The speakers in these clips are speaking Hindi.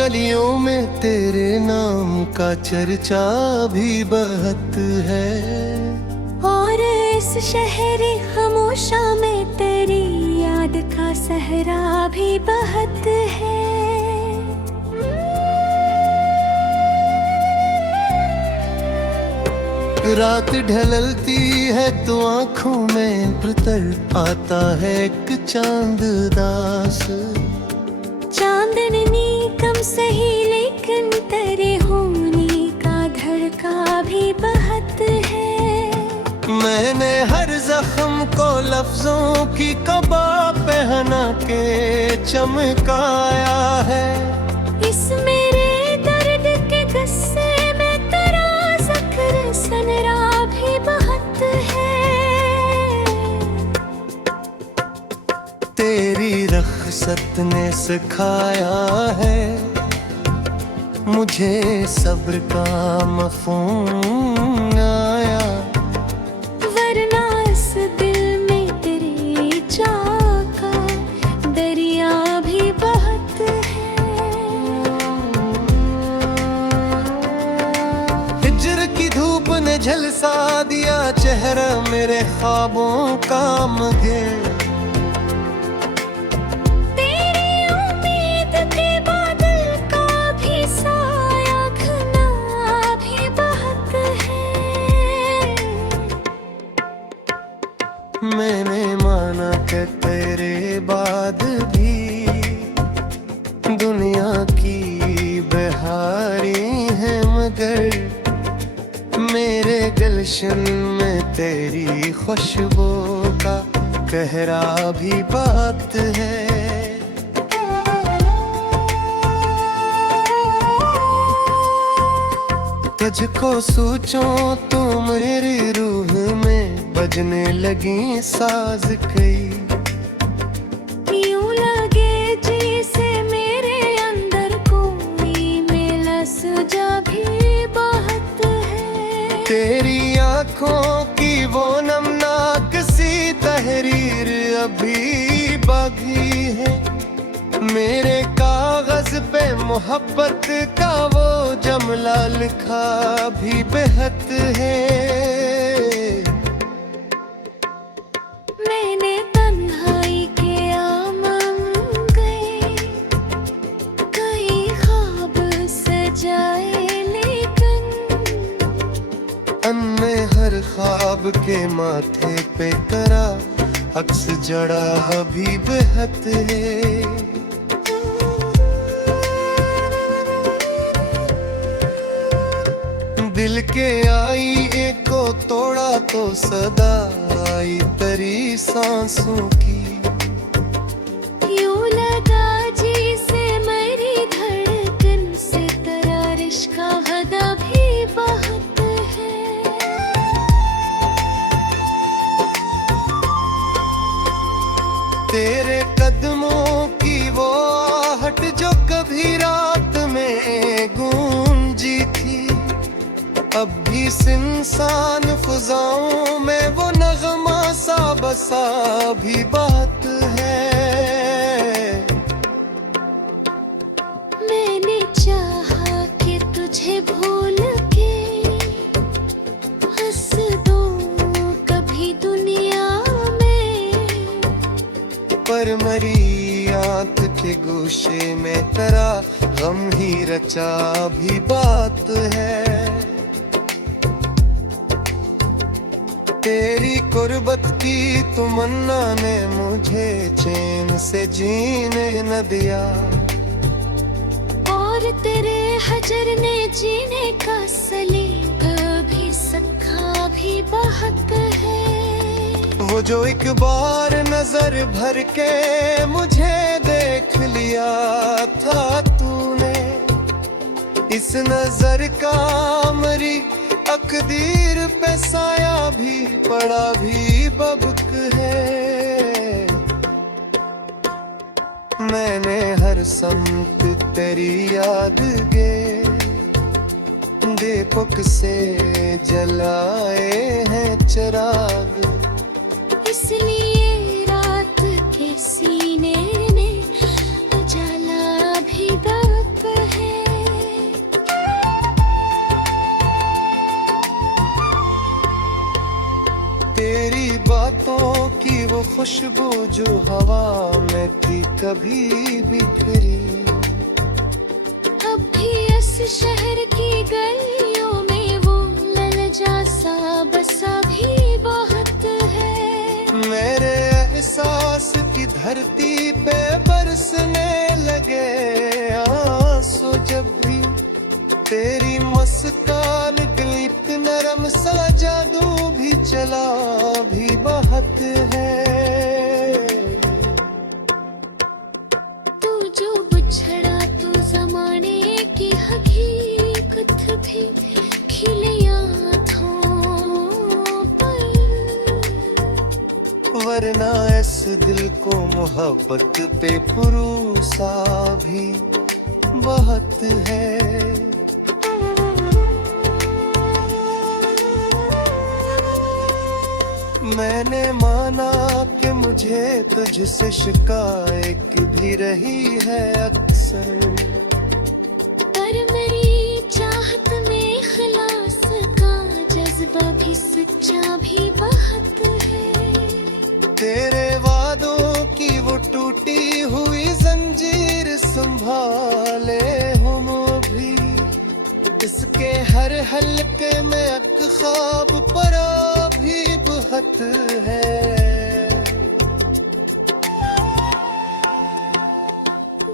गलियों में तेरे नाम का चर्चा भी बहुत है, और इस शहर खामोशा में तेरी याद का सहरा भी बहुत है। रात ढलती है तो आँखों में प्रतर आता है एक चांद दास। चांदनी कम सही लेकिन तेरे होने का धड़का भी बहुत है। मैंने हर जख्म को लफ्जों की कबा पहना के चमकाया है। इस मेरे दर्द के गस्से में तेरा ज़िक्र सनरा भी बहुत है। तेरी रख़्सत ने सिखाया है मुझे सब्र का मफ़हूम आया, वरना इस दिल में तेरे चाह का दरिया भी बहुत है। हिज्र की धूप ने झलसा दिया चेहरा मेरे ख्वाबों का मगे। मैंने माना कि तेरे बाद भी दुनिया की बहारी है, मगर मेरे गुलशन में तेरी खुशबू का कहरा भी बात है। तुझको सोचो तो मेरी रूह में बजने लगी साज कई। यूं लगे जैसे मेरे अंदर कोई मेला सजा भी बहुत है। तेरी आँखों की वो नमनाक सी तहरीर अभी बाकी है। मेरे कागज पे मोहब्बत का वो जमला लिखा भी बेहद है। मैंने तन्हाई के आमम गए, कई ख्वाब सजाए, लेकिन अन्ने हर ख्वाब के माथे पे करा अक्स जड़ा भी बेहद है। दिल के आई एक को तोड़ा तो सदा आई तेरी सांसों की। यूं लगा जैसे मेरी धड़कन से तेरा रिश्का हदा भी बहुत है। तेरे कदमों की वो आहट जो कभी रात में गूंजी थी, अब भी इंसान फ़िज़ाओं में वो नग़मा सा बसा भी बात है। मैंने चाहा कि तुझे भूल के हंस दूं कभी दुनिया में, पर मरी आँख के गोशे में तेरा गम ही रचा भी बात है। तेरी कुर्बत की तमन्ना ने मुझे चैन से जीने न दिया, और तेरे हजर ने जीने का सलीब भी सखा भी बहुत है। वो जो एक बार नजर भर के मुझे देख लिया था तूने, इस नजर का मरी तकदीर पे साया भी पड़ा भी बबक है। मैंने हर समत तेरी याद गे दीपक से जलाए हैं चिराग, इसलिए रात के सीने ने उजाला भी दब है। तेरी बातों की वो खुशबू जो हवा में थी कभी बिखरी। अब भी इस शहर की गलियों में वो ललजा सा बसा भी बहुत है। मेरे एहसास की धरती पे बरसने लगे आंसू जब भी तेरी मुस्कान गली पे नरम सा जादू भी चला भी बहुत है। तू जो बिछड़ा तो जमाने की हकीकत भी खिले आँखों पर। वरना इस दिल को मोहब्बत पे भरोसा भी बहुत है। मैंने माना कि मुझे तुझसे शिकायत भी रही है अक्सर, पर मेरी चाहत में इखलास का जज्बा भी सच्चा भी बहुत है। तेरे वादों की वो टूटी हुई जंजीर संभाले हम भी, इसके हर हल्के में एक ख्वाब परा भी बहुत है।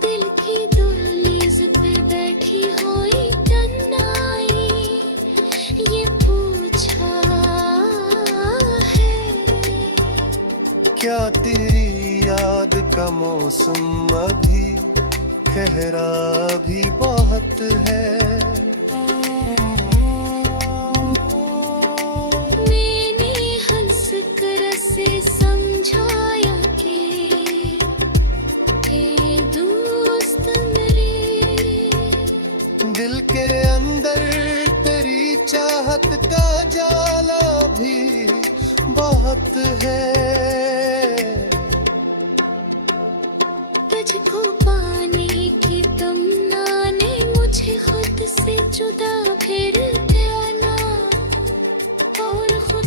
दिल की दहलीज पे बैठी हुई तन्हाई ये पूछा है, क्या तेरी याद का मौसम अभी गहरा भी बहुत है। मैंने हंस कर से समझाया कि हे दोस्त मेरे, दिल के अंदर तेरी चाहत का जाला भी बहुत है। तुझको पाने की तमन्ना ने मुझे खुद से जुदा फिर देना और खुद।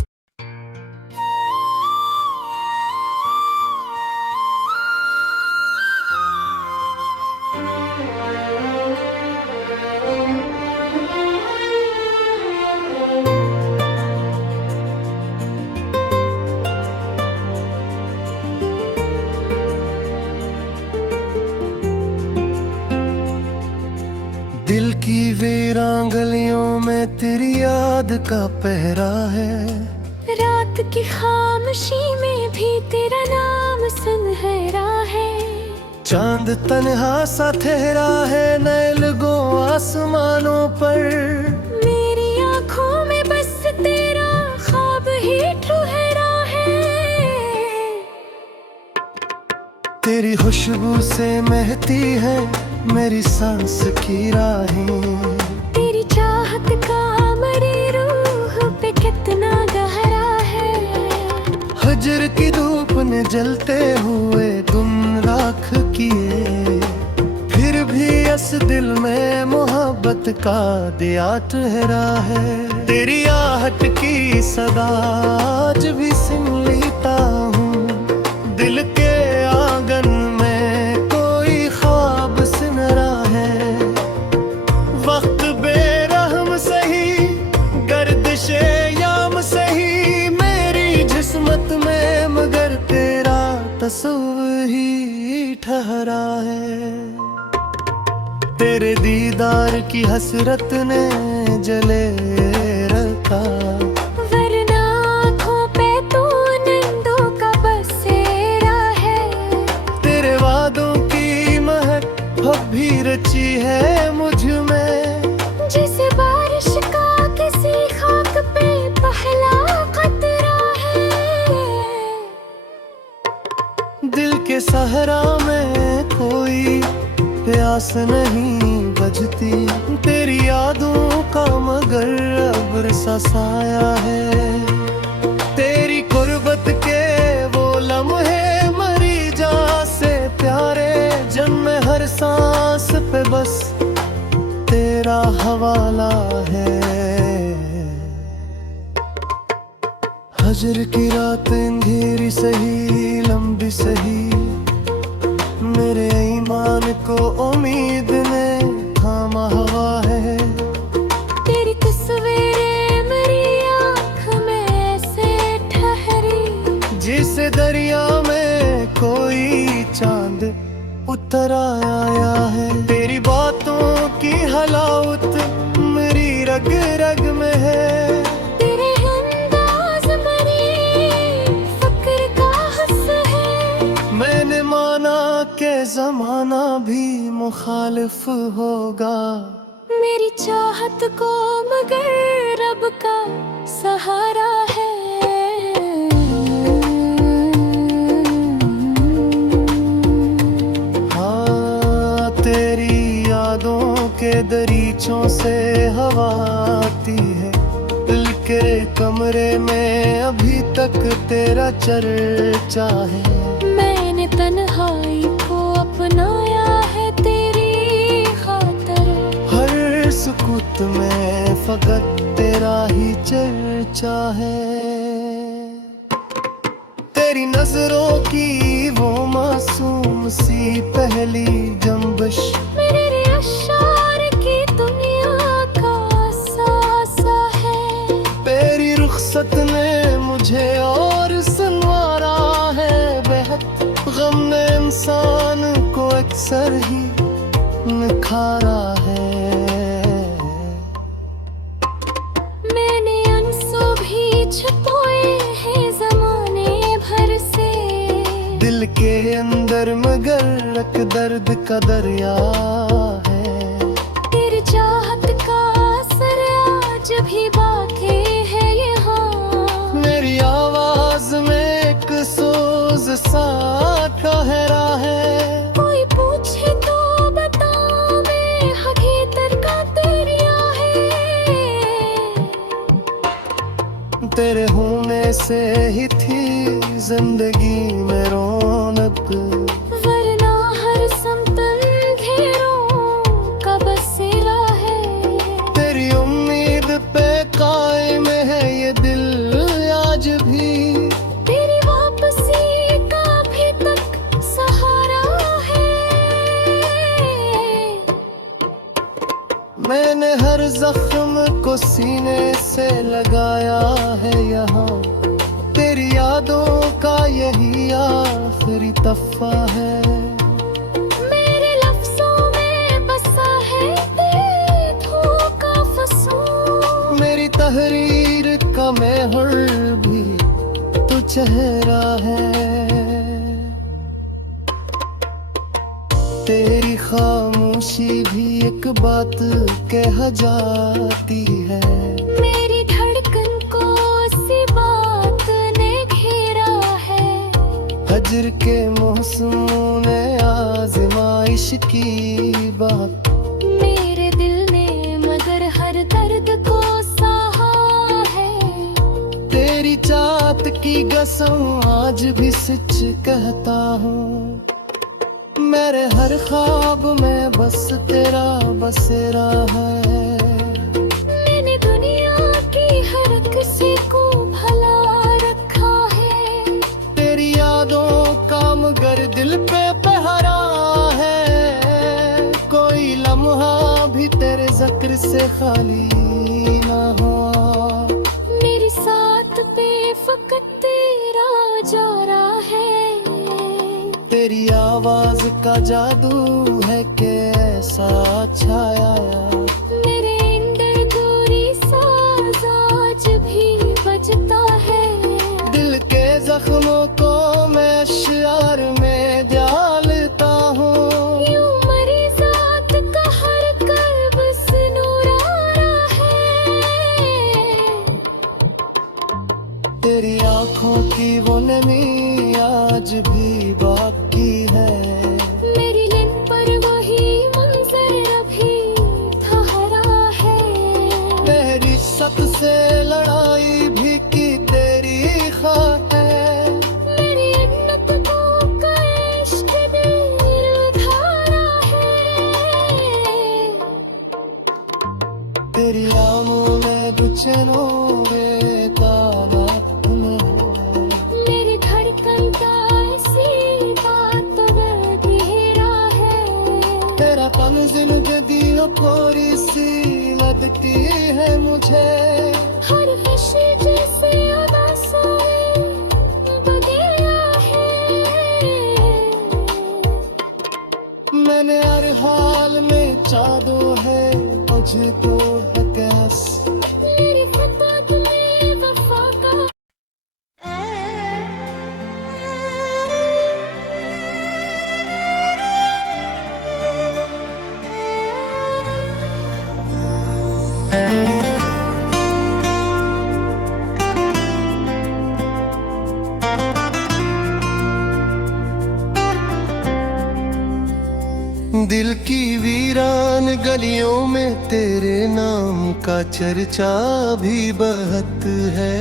दिल की वीरान गलियों में तेरी याद का पहरा है। रात की खामोशी में भी तेरा नाम सुनहरा है। चांद तन्हा सा ठहरा है नए लगो आसमानों पर। मेरी आंखों में बस तेरा ख्वाब ही ठहरा है। तेरी खुशबू से महती है मेरी सांस की राहें। तेरी चाहत का मेरी रूह पे कितना गहरा है। हजर की धूप ने जलते हुए गुम राख किए, फिर भी इस दिल में मोहब्बत का दिया ठहरा है। तेरी आहट की सदा आज भी सुन लेता हूँ, दिल के आंगन में कोई ख्वाब सिमरा है। वक्त बेरहम सही गर्दिशे याम सही मेरी जिस्मत में, मगर तेरा तस्वीर ही ठहरा है। तेरे दीदार की हसरत ने जले रखा, वरना आँखों पे तू नंदों का बसेरा है। तेरे वादों की महक अब भी रची है मुझ में, जैसे बारिश का किसी खाक पे पहला कतरा है। दिल के सहरा में कोई प्यास नहीं बजती, तेरी यादों का मगर अब्र सा साया है। तेरी गुर्बत के वो लम्हे मरी जा से प्यारे, जब मैं हर सांस पे बस तेरा हवाला है। हजर की रात अंधेरी सही लंबी सही, मेरे ईमान को उम्मीद ने थामा हुआ है। तेरी तस्वीरें मेरी आँख में ऐसे ठहरी, जिसे दरिया में कोई चांद उतर आया है। तेरी बातों की हलावत मेरी रग रग में है। तेरे अंदाज मेरी फक्र का हस है। मैंने माना कि जमाना भी मुखालिफ होगा, मेरी चाहत को मगर रब का सहारा है। हाँ, तेरी यादों के दरीचों से हवा आती है। दिल के कमरे में अभी तक तेरा चर्चा है। मैंने तन्हाई को अपनाया है तेरी खातिर, हर सुकूत में फकत तेरा ही चर्चा है। तेरी नजरों की वो मासूम सी पहली जंबश, मेरे अशार की दुनिया का सासा है। तेरी रुखसत ने मुझे और संवारा है बेहद। गम ने इंसान को अक्सर ही निखारा है। मैंने अंसू भी छुपाए हैं जमाने भर से, दिल के अंदर मगर एक दर्द का दरिया है। तेरी चाहत का असर आज भी बाकी है यहाँ। मेरी आवाज में एक सोज सा ठहरा है। कोई पूछे तो बता मैं हकीकत का दरिया है। तेरे होने से ही थी जिंदगी में रौनक, वरना हर समतल घेरों का बसेरा है। तेरी उम्मीद पे कायम है ये दिल आज भी। तेरी वापसी का भी तक सहारा है। मैंने हर जख्म को सीने से लगाया है यहाँ। तेरी यादों का यही आखिरी तहफा है। मेरे लफ्जों में बसा है तेरे धोखा फसूं। मेरी तहरीर का महर भी तो चेहरा है। तेरी खामोशी भी एक बात कह जाती है। मेरी धड़कन को सी बात ने घेरा है। हजर के मौसमों ने आजमाइश की बात, मेरे दिल ने मगर हर दर्द को सहा है। तेरी चाहत की कसम आज भी सच कहता हूँ। मेरे हर ख्वाब में बस तेरा बसेरा है। मैंने दुनिया की हर किसी को भला रखा है। तेरी यादों का मगर दिल पे पहरा है। कोई लम्हा भी तेरे जिक्र से खाली ना हो। मेरी साथ पे फकत तेरा जारा है। तेरी आवाज का जादू है कैसा छाया। मेरे अंदर गोरी साज आज भी बजता है। दिल के जख्मों को मैं शार में डालता हूँ। यूं मरी जात का हर कल्ब से नूराना है। तेरी आंखों की वो नमी आज भी बाकी है। मेरी लिन पर वही मंजर अभी ठहरा है। तेरी सत से लड़ाई भी की तेरी ख्वाह है। मेरी अन्नत को का इश्क दिल धारा है। तेरी आमों में गुचनों में ताना तुम्हें दिल की वीरान गलियों में तेरे नाम का चर्चा भी बहुत है।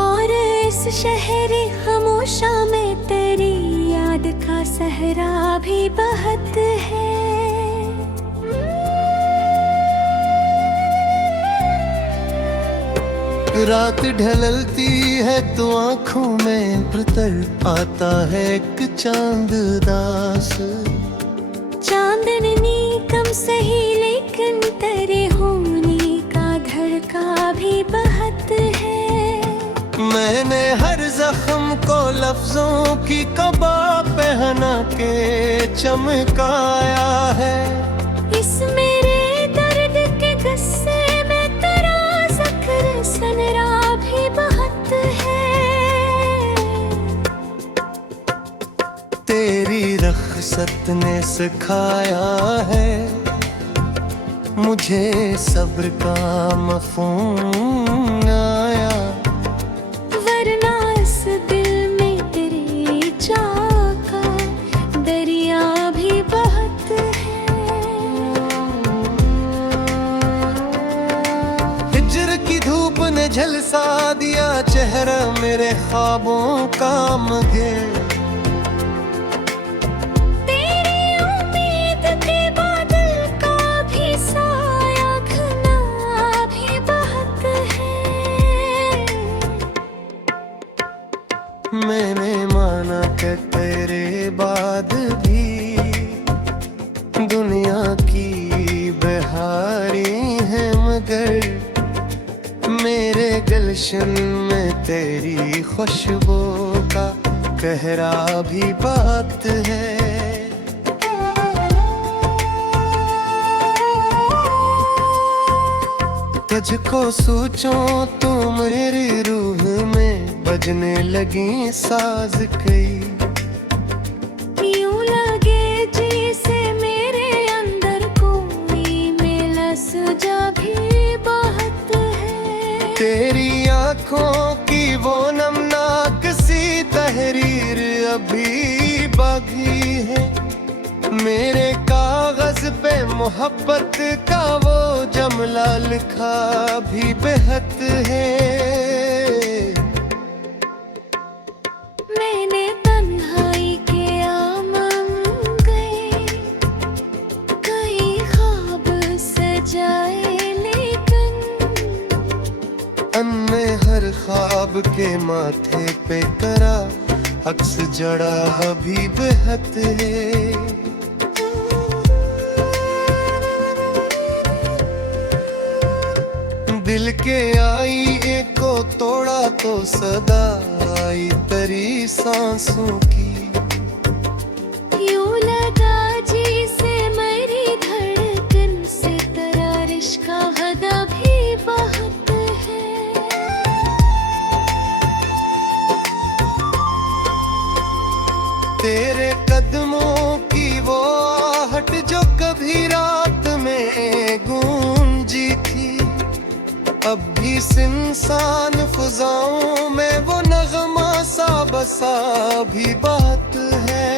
और इस शहर खामोशा में तेरी याद का सहरा भी बहुत है। रात ढलती है तो आंखों में प्रतर आता है एक चांद दास। चांदनी कम सही लेकिन तेरे होने का धड़का भी बहुत है। मैंने हर जख्म को लफ्जों की कबा पहना के चमकाया है। इस मेरे दर्द के गस्से में तेरा ज़िक्र सनरा भी बहुत है। तेरी रख़्सत ने सिखाया है मुझे सब्र का मफ़हूम आया। वरना इस दिल में तेरे चाह का दरिया भी बहुत है। हिज्र की धूप ने झलसा दिया चेहरा मेरे ख्वाबों का मगे। तेरी उम्मीद के बादल का भी साया घना भी बहुत है। मैंने माना कि तेरे बाद भी दुनिया की बहारी है, मगर मेरे गुलशन में तेरी खुशबू का कहरा भी बात है। तुझको सोचो तो मेरी रूह में बजने लगी साज कई। यूं लगे जैसे मेरे अंदर कोई मेला सजा भी बहुत है। तेरी आँखों की वो नमनाक सी तहरीर अभी बाकी है। मेरे कागज पे मोहब्बत का वो जमला लिखा भी बेहद है। मैंने तन्हाई के आमम गए कई ख्वाब सजाए लेकिन अन्य हर ख्वाब के माथे पे करा अक्स जड़ा भी बेहद है। दिल के आई को तोड़ा तो सदा आई तेरी सांसों की। यूं लगा जैसे मेरी धड़कन से तेरा रिश्का हदा भी बहुत है। तेरे कदमों की वो आहट जो कभी रात में गूंजी थी, अब भी इंसान फजाओं में वो नगमा सा बसा भी बात है।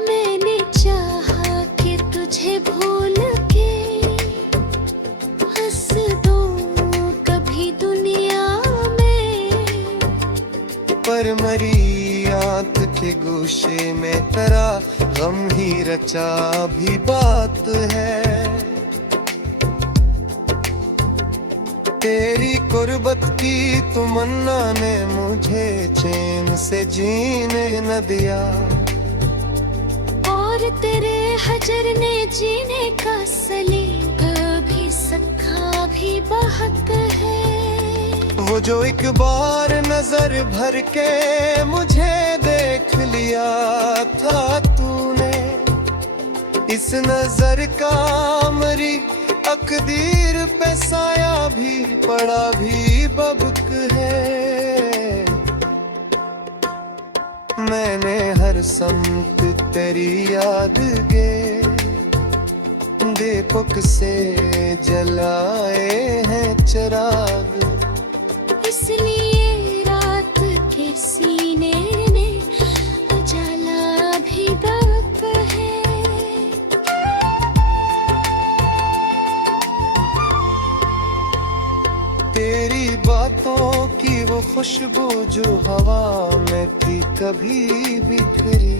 मैंने चाहा कि तुझे भूल के हंस दूं कभी दुनिया में, पर मरी आंत के गोशे में तेरा गम ही रचा भी बात है। तेरी कुर्बत की तमन्ना ने मुझे चैन से जीने न दिया। और तेरे हजर ने जीने का सलीब भी सखा भी बहुत है। वो जो एक बार नजर भर के मुझे देख लिया था तूने, इस नजर का मरी तकदीर पे साया भी पड़ा भी बबक है। मैंने हर समत तेरी याद गे दीपक से जलाए हैं चिराग। इसलिए रात के सीने ने उजाला तेरी बातों की वो खुशबू जो हवा में थी कभी बिखरी।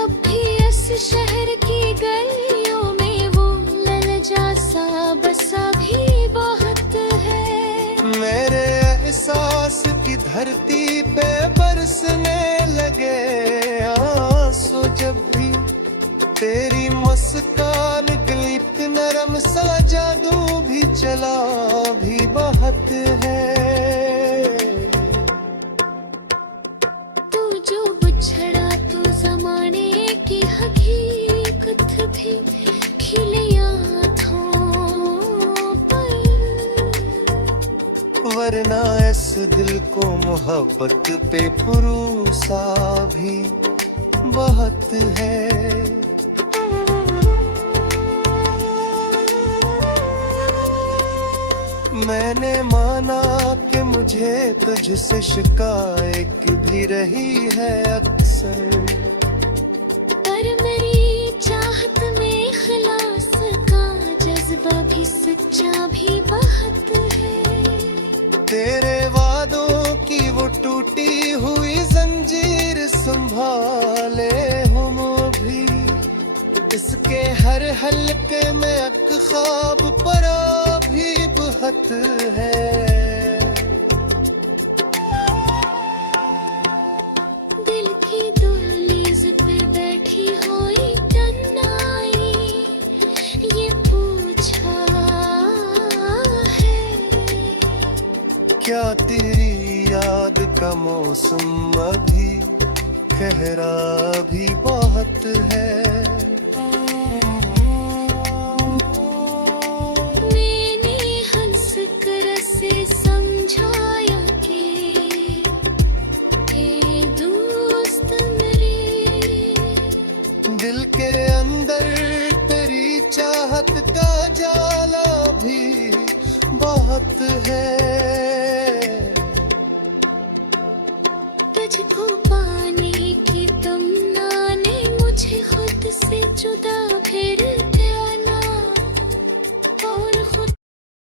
अब भी इस शहर की गलियों में वो ललचा सा बसा भी बहुत है। मेरे एहसास की धरती पे बरसने लगे आंसू जब भी तेरी मुस्कान गली पे नरम सा जादू भी चला भी बहुत है। तू जो बिछड़ा तो जमाने की हकीकत भी खिले आँखों पर। वरना इस दिल को मोहब्बत पे भरोसा भी बहुत है। मैंने माना कि मुझे तुझसे शिकायत भी रही है अक्सर, पर मेरी चाहत में इखलास का जज्बा भी सच्चा भी बहुत है। तेरे वादों की वो टूटी हुई जंजीर संभाले हम भी, इसके हर हल्के में एक ख्वाब परा भी बहुत है। दिल की दहलीज पे बैठी हुई तन्हाई ये पूछा है, क्या तेरी याद का मौसम अभी गहरा भी बहुत है। मैंने हंस कर से समझाया कि ए दोस्त मेरे, दिल के अंदर तेरी चाहत का जाला भी बहुत है।